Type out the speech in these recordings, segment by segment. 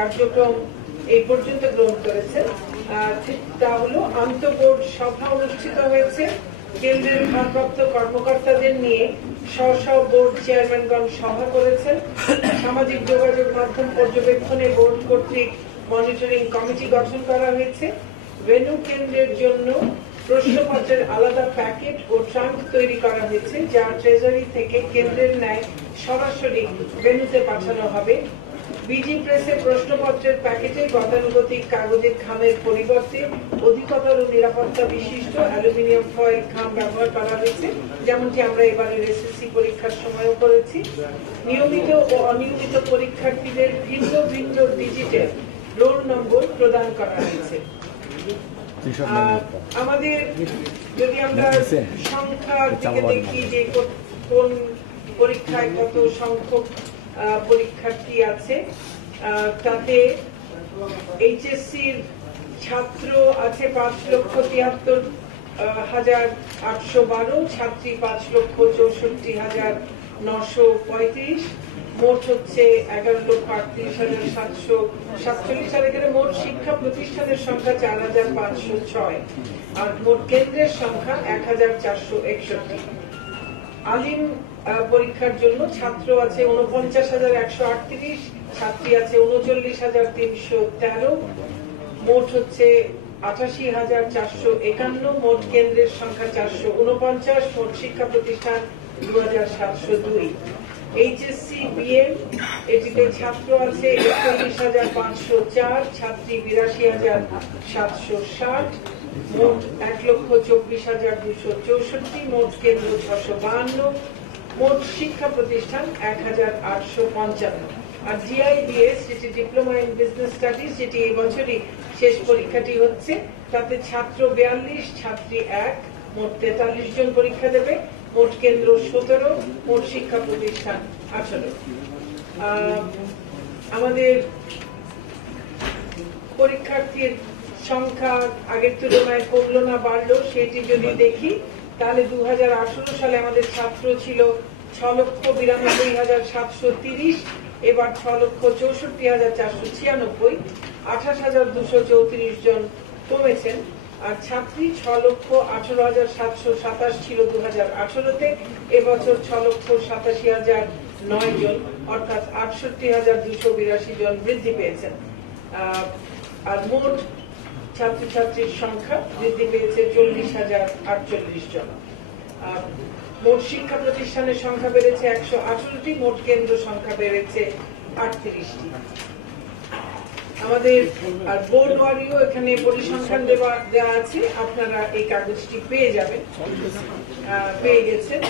কার্যক্রম এই পর্যন্ত গ্রহণ করেছেন। তা হলো আন্তঃবোর্ড সভা অনুষ্ঠিত হয়েছে। কেন্দ্রের ভারপ্রাপ্ত কর্মকর্তাদের নিয়ে স্ব বোর্ড চেয়ারম্যানগণ সভা করেছেন। সামাজিক যোগাযোগ মাধ্যম পর্যবেক্ষণে বোর্ড কর্তৃক মনিটরিং কমিটি গঠন করা হয়েছে। ভেন্যু কেন্দ্রের জন্য প্রশ্নপত্রের আলাদা প্যাকেট ও ট্রাঙ্ক তৈরি করা হয়েছে, যা ট্রেজারি থেকে কেন্দ্রের ন্যায় সরাসরি ভেন্যুতে পাঠানো হবে। বিজি প্রেসে প্রশ্নপত্রের প্যাকেটে গতানুগতিক কাগজের খামের পরিবর্তে অধিকতর নিরাপত্তা বিশিষ্ট অ্যালুমিনিয়াম ফয়েল খাম ব্যবহার করা হয়েছে, যেমনটি আমরা এবারের এসএসসি পরীক্ষার সময়ও করেছি। নিয়মিত ও অনিয়মিত পরীক্ষার্থীদের ভিন্ন ভিন্ন ডিজিটের রোল নম্বর প্রদান করা হয়েছে। আমাদের যদি আমরা সংখ্যার দিকে দেখি যে কোন পরীক্ষায় কত সংখ্যক পরীক্ষার্থী আছে, তাতে এইচএসসির ছাত্র আছে 5,73,812, ছাত্রী 5,64,935, মোট হচ্ছে 11,38,747। আর এখানে মোট শিক্ষা প্রতিষ্ঠানের সংখ্যা 4,506, আর মোট কেন্দ্রের সংখ্যা 1,461। আলিম পরীক্ষার জন্য ছাত্র আছে 49,138, ছাত্রী আছে 39,313, মোট হচ্ছে 88,451, মোট কেন্দ্রের সংখ্যা 449, মোট শিক্ষা প্রতিষ্ঠান 2,702। এইচএসসি বিএম এটিতে ছাত্র আছে 41,504, ছাত্রী 82,760, মোট 1,24,264, মোট কেন্দ্র 652, মোট শিক্ষা প্রতিষ্ঠান 1,855। আর জিআইবিএস যেটি ডিপ্লোমা ইন বিজনেস স্টাডিজ, যেটি এই বছরই শেষ পরীক্ষাটি হচ্ছে, তাতে ছাত্র 42, ছাত্রী 1, মোট 43 জন পরীক্ষা দেবে, মোট কেন্দ্র 17, মোট শিক্ষা প্রতিষ্ঠান 18। আমাদের পরীক্ষার্থীর সংখ্যা আগের তুলনায় কমলো না বাড়লো সেটি যদি দেখি, তাহলে 2018 সালে আমাদের ছাত্র ছিল 6,92,730, এবার 6,64,496, 28,234 জন কমেছেন। আর ছাত্রী 6,18,727 ছিল 2018-তে, এবছর 6,87,009 জন, অর্থাৎ 68,282 জন বৃদ্ধি পেয়েছেন। আর মোট ছাত্রছাত্রীর সংখ্যা বৃদ্ধি পেয়েছে 40,048 জন। মোট শিক্ষা প্রতিষ্ঠানের সংখ্যা বেড়েছে 118টি, মোট কেন্দ্র সংখ্যা বেড়েছে 38টি। আমাদের বোর্ড ওয়ারিও এখানে পরিসংখ্যান দেওয়া আছে, আপনারা এই কাগজটি পেয়ে যাবেন, পেয়ে গেছেন।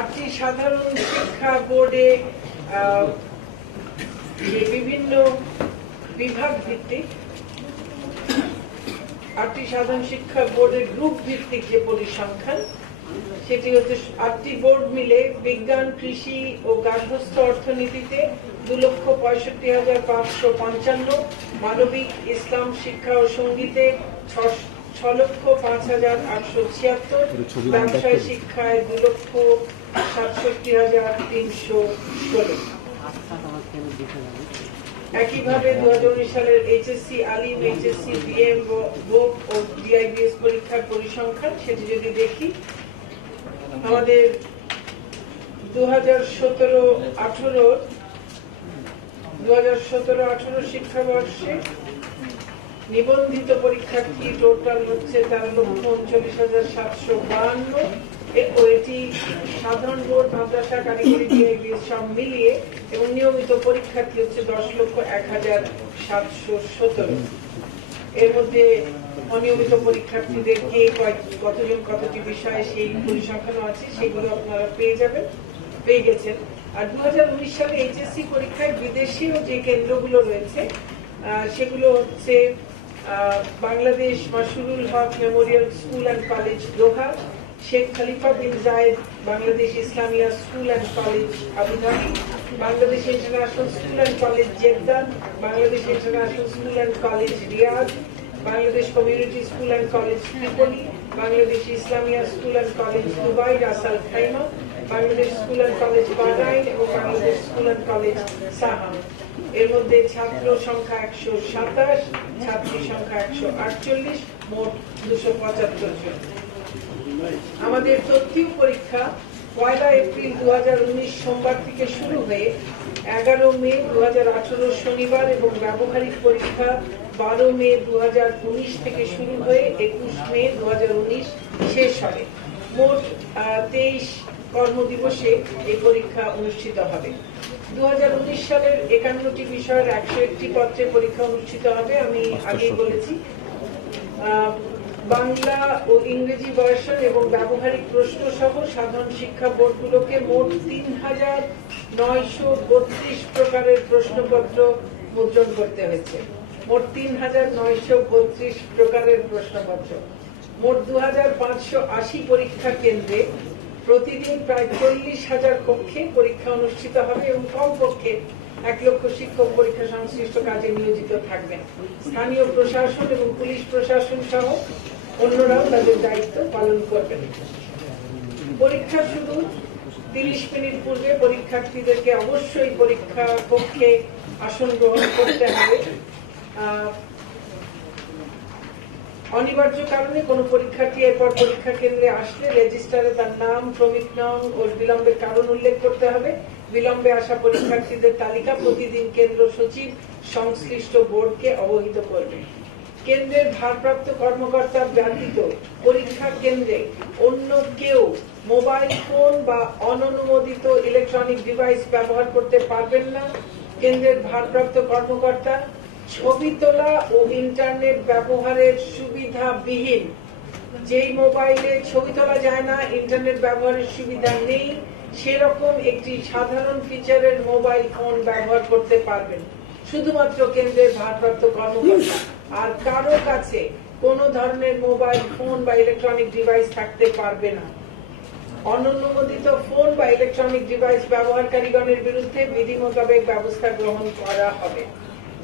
8টি সাধারণ শিক্ষা বোর্ডে যে বিভিন্ন বিভাগ ভিত্তিক 8টি সাধারণ শিক্ষা বোর্ডের গ্রুপ ভিত্তিক যে পরিসংখ্যান, সেটি হচ্ছে 8টি বোর্ড মিলে বিজ্ঞান, কৃষি ও গার্হস্থ্য অর্থনীতিতে 2,65,555, মানবিক, ইসলাম, শিক্ষা ও সঙ্গীতে 6,05,876, ব্যবসায় শিক্ষায় 2,67,316। একইভাবে 2019 সালের এইচএসসি আলিম, এইচএসসি বিএম, বোক ও ডিআইবিএস পরীক্ষার পরিসংখ্যান সেটি যদি দেখি, আমাদের 2017-18 শিক্ষাবর্ষে নিবন্ধিত পরীক্ষার্থী টোটাল হচ্ছে 13,39,752, এটি সাধারণ বোর্ড, মাদ্রাসা, কারিগরি, ডিআইবিএস সব মিলিয়ে, এবং নিয়মিত পরীক্ষার্থী হচ্ছে 10,01,717। এর মধ্যে অনিয়মিত পরীক্ষার্থীদের কে কতজন কতটি বিষয়ে সেই পরিসংখ্যানও আছে, সেগুলো আপনারা পেয়ে গেছেন। আর 2019 সালে এইচএসসি পরীক্ষায় বিদেশীয় যে কেন্দ্রগুলো রয়েছে সেগুলো হচ্ছে Bangladesh Masurul Haq memorial school and college Doha, Sheikh Khalifa bin Zayed Bangladesh Islamia school and college Abu Dhabi, Bangladesh international school and college Jeddah, Bangladesh international school and college Riyadh, Bangladesh community school and college Tripoli, Bangladesh Islamia school and college Dubai Ras Al Khaimah, Bangladesh school and college Bahrain এবং Bangladesh school and college Saham. এর মধ্যে ছাত্র সংখ্যা 127, ছাত্রী সংখ্যা 148, মোট 275 জন। আমাদের তথ্যীয় পরীক্ষা 1 এপ্রিল 2019 সোমবার থেকে শুরু হয়ে 11 মে 2018 শনিবার এবং ব্যবহারিক পরীক্ষা 12 মে 2019 থেকে শুরু হয়ে 21 মে 2019 শেষ হবে। মোট 23 কর্মদিবসে এই পরীক্ষা অনুষ্ঠিত হবে। 2019 সালের 51টি বিষয়ের 101টি পত্রে পরীক্ষা অনুষ্ঠিত হবে। আমি আগেই বলেছি বাংলা ও ইংরেজি ভার্সন এবং ব্যবহারিক প্রশ্ন সহ সাধারণ শিক্ষা বোর্ডগুলোকে মোট ৩,৯৩২ প্রকারের প্রশ্নপত্র মুদ্রণ করতে হয়েছে। মোট ৩,৯৩২ প্রকারের প্রশ্নপত্র। মোট 2,580 পরীক্ষা কেন্দ্রে প্রতিদিন প্রায় 40,000 কক্ষে পরীক্ষা অনুষ্ঠিত হবে এবং কমপক্ষে 1 লক্ষ শিক্ষক পরীক্ষা সংশ্লিষ্ট কাজে নিয়োজিত থাকবেন। স্থানীয় প্রশাসন এবং পুলিশ প্রশাসন সহ অন্যরাও তাদের দায়িত্ব পালন করবেন। পরীক্ষা শুরু 30 মিনিট পূর্বে পরীক্ষার্থীদেরকে অবশ্যই পরীক্ষা কক্ষে আসন গ্রহণ করতে হবে। অনিবার্য কারণে কোন পরীক্ষার্থী এরপর পরীক্ষা কেন্দ্রে আসলে রেজিস্টারে তার নাম, ক্রমিক নং ও বিলম্বের কারণ উল্লেখ করতে হবে। বিলম্বে আসা পরীক্ষার্থীদের তালিকা প্রতিদিন কেন্দ্র সচিব সংশ্লিষ্ট বোর্ডকে অবহিত করবে। কেন্দ্রের ভারপ্রাপ্ত কর্মকর্তা ব্যতীত পরীক্ষা কেন্দ্রে অন্য কেউ মোবাইল ফোন বা অননুমোদিত ইলেকট্রনিক ডিভাইস ব্যবহার করতে পারবেন না। কেন্দ্রের ভারপ্রাপ্ত কর্মকর্তা ছবি তোলা ও ইন্টারনেট ব্যবহারের সুবিধাবিহীন, যেই মোবাইলে ছবি তোলা যায় না, ইন্টারনেট ব্যবহারের সুবিধা নেই, সেরকম একটি সাধারণ ফিচারের মোবাইল ফোন ব্যবহার করতে পারবেন শুধুমাত্র কেন্দ্রের ভারপ্রাপ্ত কর্মকর্তা। আর কারো কাছে কোন ধরনের মোবাইল ফোন বা ইলেকট্রনিক ডিভাইস থাকতে পারবে না। অননুমোদিত ফোন বা ইলেকট্রনিক ডিভাইস ব্যবহারকারীগণের বিরুদ্ধে বিধি মোতাবেক ব্যবস্থা গ্রহণ করা হবে।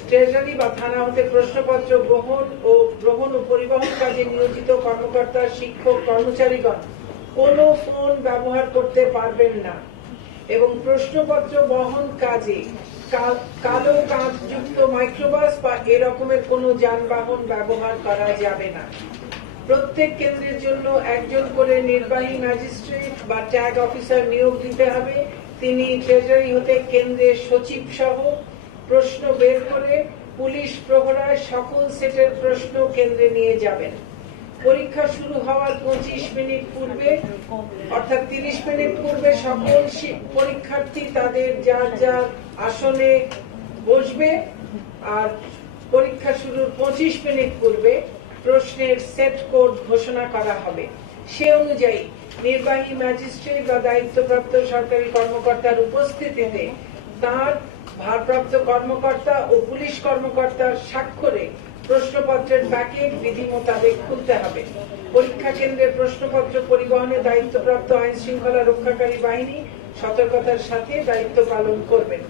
ট্রেজারি বা থানা হতে প্রশ্নপত্র গ্রহণ ও পরিবহন কাজে নিয়োজিত কর্মকর্তা, শিক্ষক, কর্মচারীগণ কোন ফোন ব্যবহার করতে পারবেন না এবং প্রশ্নপত্র বহন কাজে কালো কাঁচযুক্ত মাইক্রোবাস বা এরকমের কোন যানবাহন ব্যবহার করা যাবে না। প্রত্যেক কেন্দ্রের জন্য একজন করে নির্বাহী ম্যাজিস্ট্রেট বা ট্যাগ অফিসার নিয়োগ দিতে হবে। তিনি ট্রেজারি হতে কেন্দ্রের সচিব সহ প্রশ্ন বের করে পুলিশ প্রহরায় সকল সেটের প্রশ্ন কেন্দ্রে নিয়ে যাবেন। পরীক্ষা শুরু হওয়ার 25 মিনিট পূর্বে অর্থাৎ 30 মিনিট পূর্বে সকল পরীক্ষার্থী তাদের যার যার আসনে বসবে। আর পরীক্ষা শুরুর 25 মিনিট পূর্বে প্রশ্নের সেট কোড ঘোষণা করা হবে। সে অনুযায়ী নির্বাহী ম্যাজিস্ট্রেট বা দায়িত্বপ্রাপ্ত সরকারি কর্মকর্তার উপস্থিতিতে তার ভারপ্রাপ্ত কর্মকর্তা ও পুলিশ কর্মকর্তার স্বাক্ষরে প্রশ্নপত্রের প্যাকেট বিধি মোতাবেক খুলতে হবে। পরীক্ষা কেন্দ্রের প্রশ্নপত্র পরিবহনে দায়িত্বপ্রাপ্ত আইন শৃঙ্খলা রক্ষাকারী বাহিনী সতর্কতার সাথে দায়িত্ব পালন করবেন।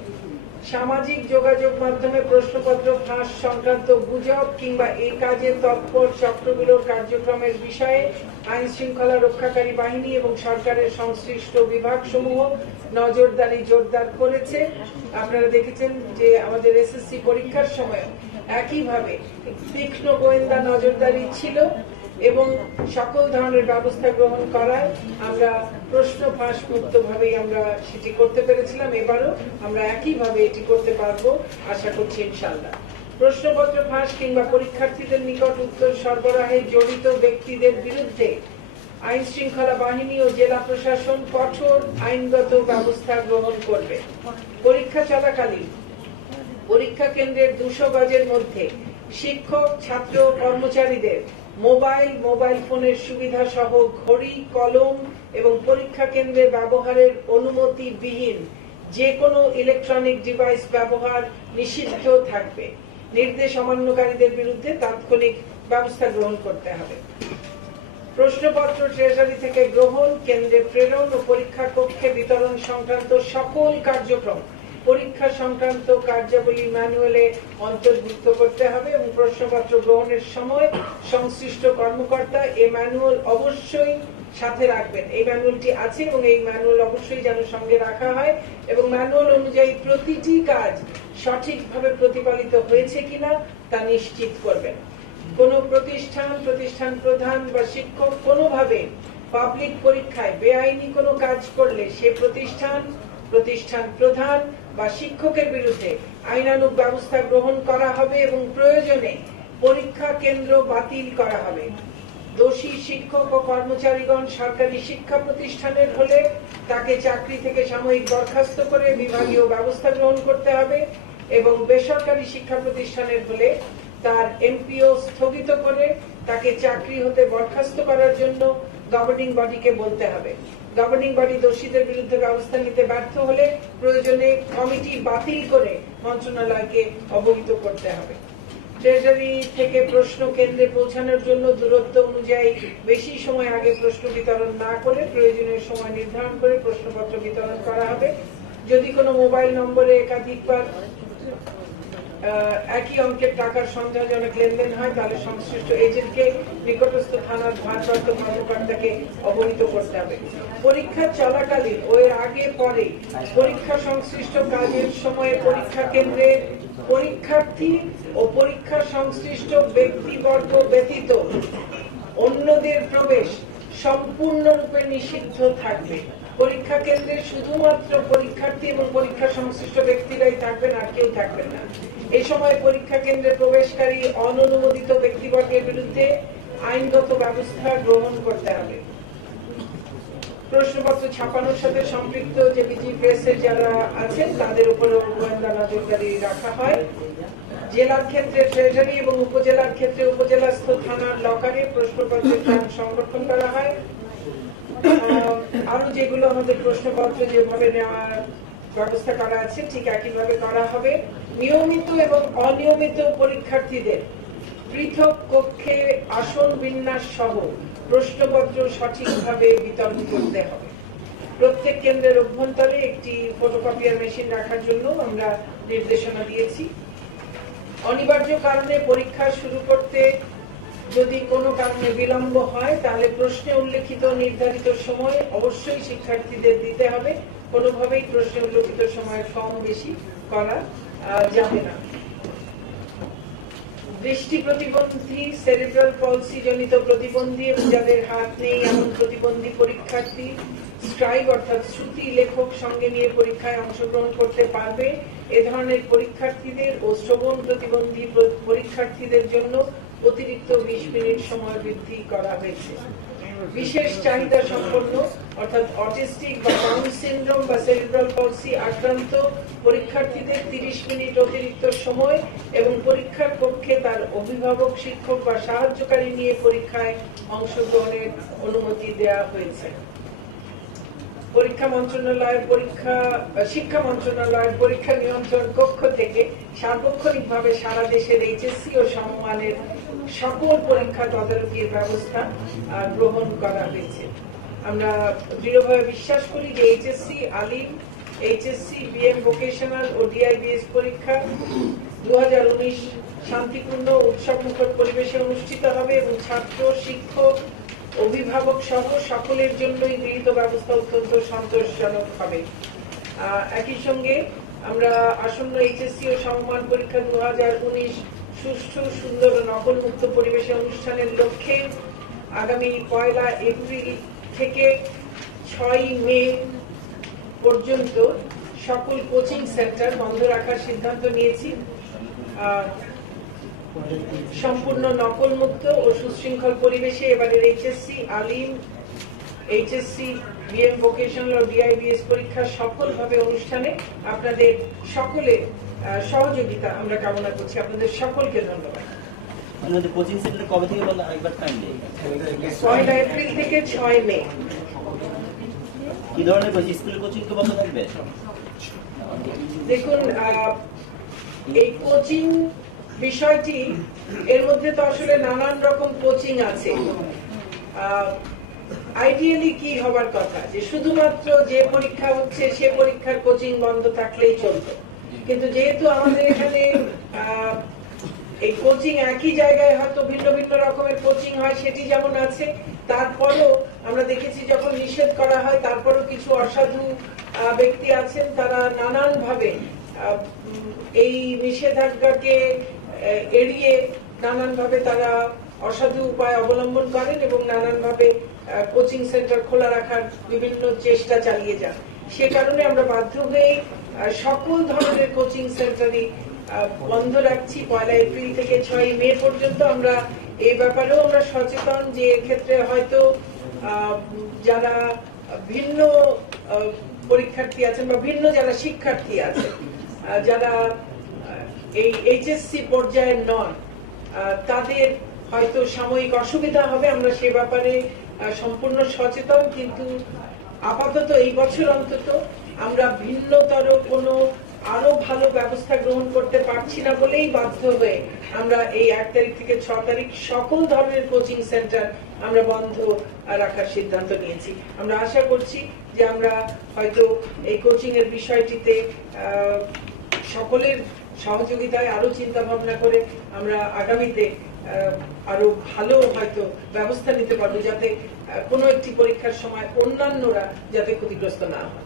সামাজিক যোগাযোগ মাধ্যমে প্রশ্নপত্র ফাঁস সংক্রান্ত গুজব কিংবা এই কাজে তৎপর চক্রগুলোর কার্যক্রমের বিষয়ে আইন শৃঙ্খলা রক্ষাকারী বাহিনী এবং সরকারের সংশ্লিষ্ট বিভাগসমূহ নজরদারি জোরদার করেছে। আপনারা দেখেছেন যে আমাদের এসএসসি পরীক্ষার সময় একইভাবে তীক্ষ্ণ গোয়েন্দা নজরদারি ছিল এবং সকল ধরনের ব্যবস্থা গ্রহণ করায় আমরা প্রশ্ন ফাঁস মুক্ত ভাবেই আমরা সেটি করতে পেরেছিলাম। এবারও আমরা একইভাবে এটি করতে পারবো আশা করছি ইনশাআল্লাহ। প্রশ্নপত্র ফাঁস কিংবা পরীক্ষার্থীদের নিকট উত্তর সরবরাহে জড়িত ব্যক্তিদের বিরুদ্ধে আইন শৃঙ্খলা বাহিনী ও জেলা প্রশাসন কঠোর আইনগত ব্যবস্থা গ্রহণ করবে। পরীক্ষা চলাকালীন পরীক্ষা কেন্দ্রের 200 গজের মধ্যে শিক্ষক, ছাত্র, কর্মচারীদের মোবাইল ফোনের সুবিধা সহ ঘড়ি, কলম এবং পরীক্ষা কেন্দ্রে ব্যবহারের অনুমতিবিহীন যে কোনো ইলেকট্রনিক ডিভাইস ব্যবহার নিষিদ্ধ থাকবে। নির্দেশ অমান্যকারীদের বিরুদ্ধে তাৎক্ষণিক ব্যবস্থা গ্রহণ করতে হবে। প্রশ্নপত্র ট্রেজারি থেকে গ্রহণ, কেন্দ্রে প্রেরণ ও পরীক্ষা কক্ষে বিতরণ সংক্রান্ত সকল কার্যক্রম পরীক্ষা সংক্রান্ত কার্যাবলী ম্যানুয়ালে অন্তর্ভুক্ত করতে হবে এবং প্রশ্নপত্র গ্রহণের সময় সংশ্লিষ্ট কর্মকর্তা এ ম্যানুয়াল অবশ্যই সাথে রাখবেন। এই ম্যানুয়ালটি আছে এবং এই ম্যানুয়াল অবশ্যই যেন সঙ্গে রাখা হয় এবং ম্যানুয়াল অনুযায়ী প্রতিটি কাজ সঠিকভাবে প্রতিপালিত হয়েছে কিনা তা নিশ্চিত করবেন। কোন প্রতিষ্ঠান প্রধান বা শিক্ষক কোনোভাবে পাবলিক পরীক্ষায় বেআইনি কোনো কাজ করলে সে প্রতিষ্ঠান প্রধান বা শিক্ষকের বিরুদ্ধে আইনানুগ ব্যবস্থা গ্রহণ করা হবে এবং প্রয়োজনে পরীক্ষা কেন্দ্র বাতিল করা হবে। দোষী শিক্ষক ও কর্মচারীগণ সরকারি শিক্ষা প্রতিষ্ঠানের হলে তাকে চাকরি থেকে সাময়িক বরখাস্ত করে বিভাগীয় ব্যবস্থা গ্রহণ করতে হবে এবং বেসরকারি শিক্ষা প্রতিষ্ঠানের হলে তার এমপিও স্থগিত করে তাকে চাকরি হতে বরখাস্ত করার জন্য গভর্নিং বডিকে বলতে হবে। গভর্নিং বডি দোষীদের বিরুদ্ধে ব্যবস্থা নিতে ব্যর্থ হলে প্রয়োজনে কমিটি বাতিল করে মন্ত্রণালয়কে অবহিত করতে হবে। ট্রেজারি থেকে প্রশ্ন কেন্দ্রে পৌঁছানোর জন্য দূরত্ব অনুযায়ী বেশি সময় আগে প্রশ্ন বিতরণ না করে প্রয়োজনীয় সময় নির্ধারণ করে প্রশ্নপত্র বিতরণ করা হবে। যদি কোনো মোবাইল নম্বরে একাধিকবার একই অঙ্কের টাকার সন্দেহজনক লেনদেন হয় তাহলে সংশ্লিষ্ট এজেন্টকে নিকটস্থ থানার ভারপ্রাপ্ত কর্মকর্তাকে অবহিত করতে হবে। পরীক্ষা চলাকালীন ও এর আগে পরে পরীক্ষা সংশ্লিষ্ট কাজের সময়ে পরীক্ষা কেন্দ্রে পরীক্ষার্থী ও পরীক্ষা সংশ্লিষ্ট ব্যক্তিবর্গ ব্যতীত অন্যদের প্রবেশ সম্পূর্ণরূপে নিষিদ্ধ থাকবে। পরীক্ষা কেন্দ্রে শুধুমাত্র পরীক্ষার্থী এবং পরীক্ষা সংশ্লিষ্ট ব্যক্তিরাই থাকবেন, আর কেউ থাকবেন না। এই সময় পরীক্ষা কেন্দ্রে প্রবেশকারী অননুমোদিত ব্যক্তিবর্গের বিরুদ্ধে আইনগত ব্যবস্থা গ্রহণ করতে হবে। প্রশ্নপত্র ছাপানোর সাথে সম্পৃক্ত যে বিজি প্রেসের যারা আছেন তাদের উপরে গোয়েন্দা নজরদারি রাখা হয়। জেলার ক্ষেত্রে ট্রেজারি এবং উপজেলার ক্ষেত্রে উপজেলাস্থ থানার লকারে প্রশ্নপত্রের সংরক্ষণ করা হয়। আরো যেগুলো আমাদের প্রশ্নপত্র যেভাবে নেওয়ার ব্যবস্থা করা আছে ঠিক একইভাবে করা হবে। নিয়মিত এবং অনিয়মিত পরীক্ষার্থীদের পৃথক কক্ষে আসন বিন্যাস সহ প্রশ্নপত্র সঠিকভাবে বিতরণ করতে হবে। প্রত্যেক কেন্দ্রের অভ্যন্তরে একটি ফটোকপিয়ার মেশিন রাখার জন্য আমরা নির্দেশনা দিয়েছি। অনিবার্য কারণে পরীক্ষা শুরু করতে যদি কোনো কারণে বিলম্ব হয় তাহলে প্রশ্নে উল্লেখিত নির্ধারিত সময় অবশ্যই শিক্ষার্থীদের দিতে হবে। কোনোভাবেই প্রশ্নে উল্লেখিত সময়ের কম বেশি করা যাবে না। দৃষ্টি প্রতিবন্ধী, সেরিব্রাল পলসি জনিত প্রতিবন্ধী এবং যাদের হাত নেই এমন প্রতিবন্ধী পরীক্ষার্থী স্ক্রাইব অর্থাৎ শ্রুতি লেখক সঙ্গে নিয়ে পরীক্ষায় অংশগ্রহণ করতে পারবে। এ ধরনের পরীক্ষার্থীদের ও শ্রবণ প্রতিবন্ধী পরীক্ষার্থীদের জন্য অতিরিক্ত 20 মিনিট সময় বৃদ্ধি করা হয়েছে। বিশেষ চাহিদা সম্পন্ন অর্থাৎ অটিস্টিক বা ডাউন সিনড্রোম বা সেরিব্রাল পলসি আক্রান্ত পরীক্ষার্থীদের 30 মিনিট অতিরিক্ত সময় এবং পরীক্ষার কক্ষে তার অভিভাবক, শিক্ষক বা সাহায্যকারী নিয়ে পরীক্ষায় অংশগ্রহণের অনুমতি দেওয়া হয়েছে। শিক্ষা মন্ত্রণালয়ের পরীক্ষা নিয়ন্ত্রণ কক্ষ থেকে সার্বক্ষণিকভাবে সারা দেশের এইচএসসি ও সমমানের সকল পরীক্ষা তদারকির ব্যবস্থা গ্রহণ করা হয়েছে। আমরা দৃঢ়ভাবে বিশ্বাস করি যে এইচএসসি, আলিম, এইচএসসি, বিএম ভোকেশনাল ও ডিআইবিএস পরীক্ষা 2019 শান্তিপূর্ণ উৎসবমুখর পরিবেশে অনুষ্ঠিত হবে এবং ছাত্র, শিক্ষক, অভিভাবক সহ সকলের জন্যই গৃহীত ব্যবস্থা অত্যন্ত সন্তোষজনক হবে। একই সঙ্গে আমরা আসন্ন এইচএসসি ও সমমান পরীক্ষা 2019 সুষ্ঠু, সুন্দর ও নকলমুক্ত পরিবেশে অনুষ্ঠানের লক্ষ্যে আগামী 1 এপ্রিল থেকে 6 মে পর্যন্ত সকল কোচিং সেন্টার বন্ধ রাখার সিদ্ধান্ত নিয়েছি। সম্পূর্ণ নকলমুক্ত ও সুশৃঙ্খল পরিবেশে এবারের এইচএসসি, আলিম, এইচএসসি, বিএম ভোকেশনাল ও ডিআইবিএস পরীক্ষা সফলভাবে অনুষ্ঠানে আপনাদের সকলের সহযোগিতা আমরা কামনা করছি। আপনাদের সকলকে ধন্যবাদ। আমাদের কোচিং সেন্টার কবে থেকে বন্ধ, একবার টাইম দেই? 1 এপ্রিল থেকে 6 মে। কি ধরনের কোচিং, স্কুলের কোচিং কি বন্ধ থাকবে? দেখুন, এই কোচিং বিষয়টি এর মধ্যে তো আসলে নানান রকম কোচিং আছে। আইডিয়ালি কি হবার কথা যে শুধুমাত্র যে পরীক্ষা হচ্ছে সে পরীক্ষার কোচিং বন্ধ থাকলেই চলতো, কিন্তু যেহেতু আমাদের এখানে এই কোচিং একই জায়গায় হয়তো ভিন্ন ভিন্ন রকমের কোচিং হয়, সেটি যেমন আছে তারপরও আমরা দেখেছি যখন নিষেধ করা হয় তারপরও কিছু অসাধু ব্যক্তি আছেন, তারা নানানভাবে এই নিষেধাজ্ঞাকে এড়িয়ে নানানভাবে তারা অসাধু উপায় অবলম্বন করেন এবং নানানভাবে কোচিং সেন্টার খোলা রাখার বিভিন্ন চেষ্টা চালিয়ে যান। সে কারণে আমরা বাধ্য হয়ে সকল ধরনের কোচিং সেন্টারই বন্ধ রাখছি 1 এপ্রিল থেকে 6 মে পর্যন্ত। আমরা এই ব্যাপারেও আমরা সচেতন যে এক্ষেত্রে হয়তো যারা ভিন্ন পরীক্ষার্থী আছেন বা ভিন্ন যারা শিক্ষার্থী আছেন, যারা এই এইচএসসি পর্যায়ের নন, তাদের হয়তো সাময়িক অসুবিধা হবে। আমরা সে ব্যাপারে সম্পূর্ণ সচেতন, কিন্তু আপাতত এই বছর অন্তত আমরা ভিন্নতর কোনো আরো ভালো ব্যবস্থা গ্রহণ করতে পারছি না বলেই বাধ্য হয়ে আমরা এই 1 তারিখ থেকে 6 তারিখ সকল ধরনের কোচিং সেন্টার আমরা বন্ধ রাখার সিদ্ধান্ত নিয়েছি। আমরা আশা করছি যে আমরা হয়তো এই কোচিং এর বিষয়টিতে সকলের সহযোগিতায় আরো চিন্তা ভাবনা করে আমরা আগামীতে আরো ভালো হয়তো ব্যবস্থা নিতে পারবো, যাতে কোনো একটি পরীক্ষার সময় অন্যান্যরা যাতে ক্ষতিগ্রস্ত না হয়।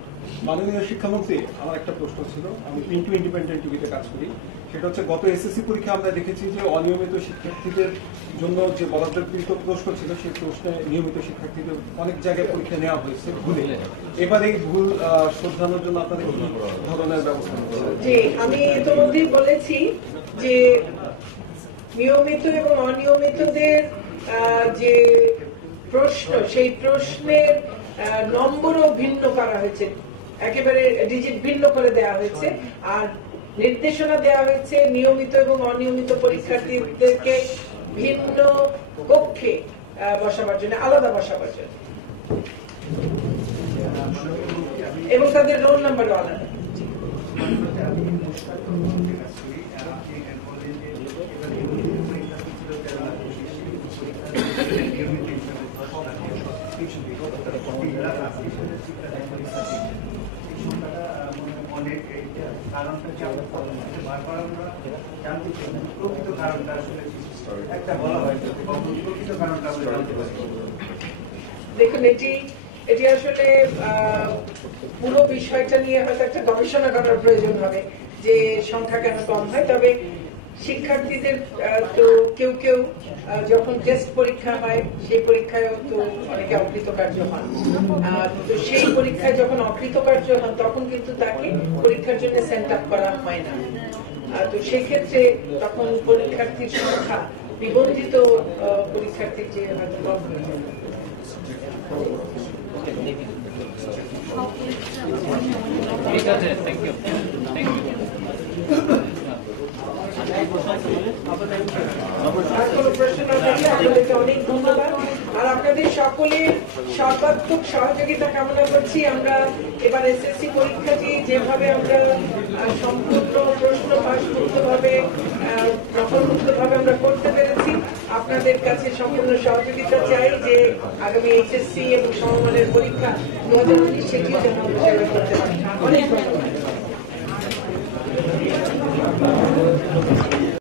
মাননীয় শিক্ষামন্ত্রী, আমার একটা প্রশ্ন ছিল। আমি পিন্টু ইন্ডিপেন্ডেন্ট টিভিতে কাজ করি। সেটা হচ্ছে, গত এসএসসি পরীক্ষা আমরা দেখেছি যে অনিয়মিত শিক্ষার্থীদের জন্য যে বরাদ্দকৃত প্রশ্ন ছিল, সেই প্রশ্নে নিয়মিত শিক্ষার্থীদের অনেক জায়গায় পরীক্ষা নেওয়া হয়েছে ভুলে। এবার এই ভুল শোধরানোর জন্য আপনাদের কি ধরনের ব্যবস্থা নিচ্ছেন? জি, আমি ইতিমধ্যেই বলেছি যে নিয়মিত এবং অনিয়মিতদের যে প্রশ্ন, সেই প্রশ্নের নম্বরও ভিন্ন করা হয়েছে, একেবারে ডিজিট ভিন্ন করে দেওয়া হয়েছে। আর নির্দেশনা দেওয়া হয়েছে নিয়মিত এবং অনিয়মিত পরীক্ষার্থীদেরকে ভিন্ন কক্ষে বসাবার জন্য, আলাদা বসাবার জন্য, এবং তাদের রোল নাম্বারও আলাদা। দেখুন, এটি আসলে পুরো বিষয়টা নিয়ে হয়তো একটা গবেষণা করার প্রয়োজন হবে যে সংখ্যা কেন কম হয়। তবে শিক্ষার্থীদের তো কেউ কেউ যখন টেস্ট পরীক্ষা হয়, সেই পরীক্ষায়ও তো অনেকে অকৃতকার্য হন। তো সেই পরীক্ষায় যখন অকৃতকার্য হন, তখন কিন্তু তাকে পরীক্ষার জন্য সেন্ট আপ করা হয় না। তো সেক্ষেত্রে তখন পরীক্ষার্থীর সংখ্যা নিবন্ধিত পরীক্ষার্থীর চেয়ে হয়তো কম হয়ে যায়। ঠিক আছে, থ্যাংক ইউ। আর কোনো প্রশ্ন না থাকলে আপনাদেরকে অনেক ধন্যবাদ। আর আপনাদের সকলের সর্বাত্মক সহযোগিতা কামনা করছি। আমরা এবার এসএসসি পরীক্ষাটি যেভাবে আমরা সম্পূর্ণ প্রশ্ন পাশমুক্তভাবে, নকলমুক্তভাবে আমরা করতে পেরেছি, আপনাদের কাছে সম্পূর্ণ সহযোগিতা চাই যে আগামী এইচএসসি এবং সমমানের পরীক্ষা 2019 সেটিও যেন আমরা সেবা করতে পারি। অনেক ধন্যবাদ।